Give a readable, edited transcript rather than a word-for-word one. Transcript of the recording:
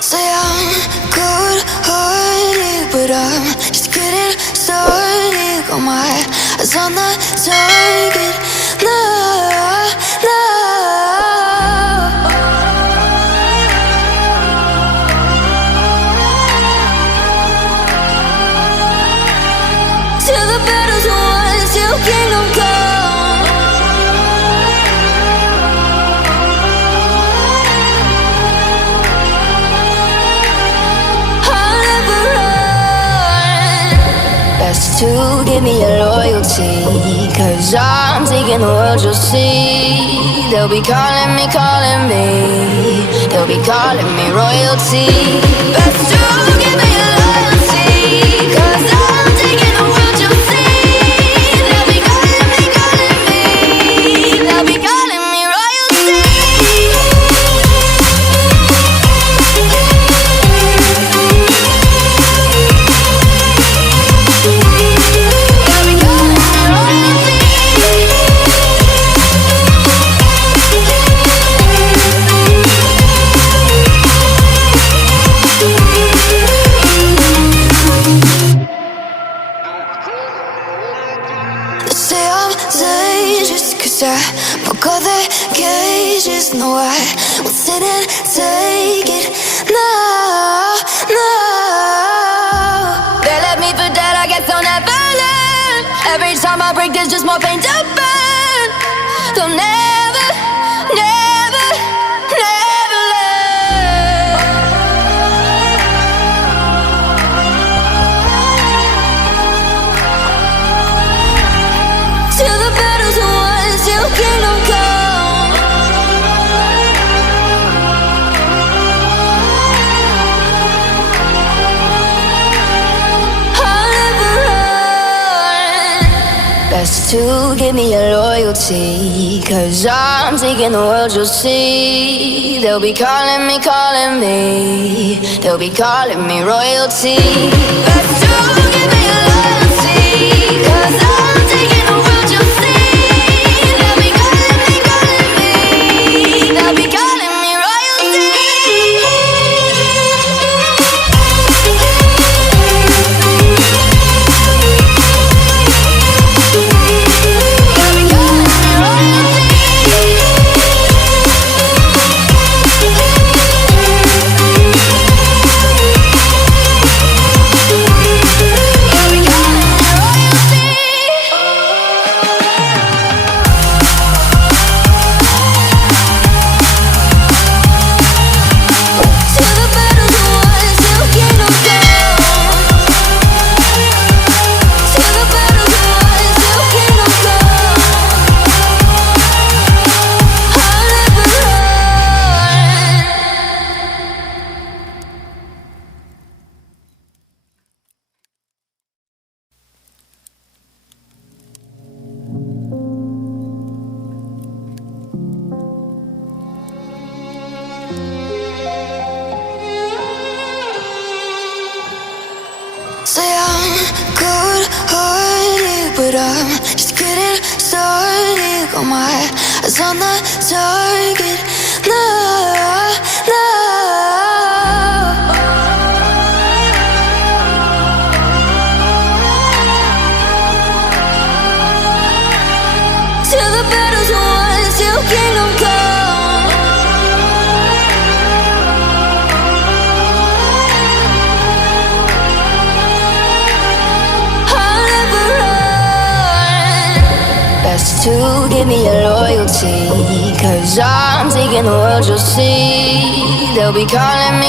Say I'm good-hearted, but I'm just getting started. Got my eyes on the target. No, no. Till the battle's won, till kingdom come. Best to give me your loyalty, 'cause I'm taking the world, you'll see. They'll be calling me, they'll be calling me royalty. Best to give me your loyalty, 'cause I'm taking the world, you'll see. They'll be calling me, they'll be calling me royalty. Say I'm dangerous, 'cause I broke all the cages. No, I won't sit and take it. No, no. They left me for dead, I guess I'll never learn. Every time I break, there's just more pain to burn. They'll never, never, never learn. Till the battle's won, till kingdom come. I'll never run. Best to give me your loyalty, 'cause I'm taking the world, you'll see. They'll be calling me, they'll be calling me royalty. Best to give me your loyalty, 'cause I'm taking the world, you'll see. They'll be calling me, they'll be calling me royalty. Say I'm good-hearted, but I'm just getting started. Got my eyes on the target. No, no. Till the battle's won, till kingdom come. I'll never run. Best to give me your loyalty, 'cause I'm taking the world, you'll see. They'll be calling me,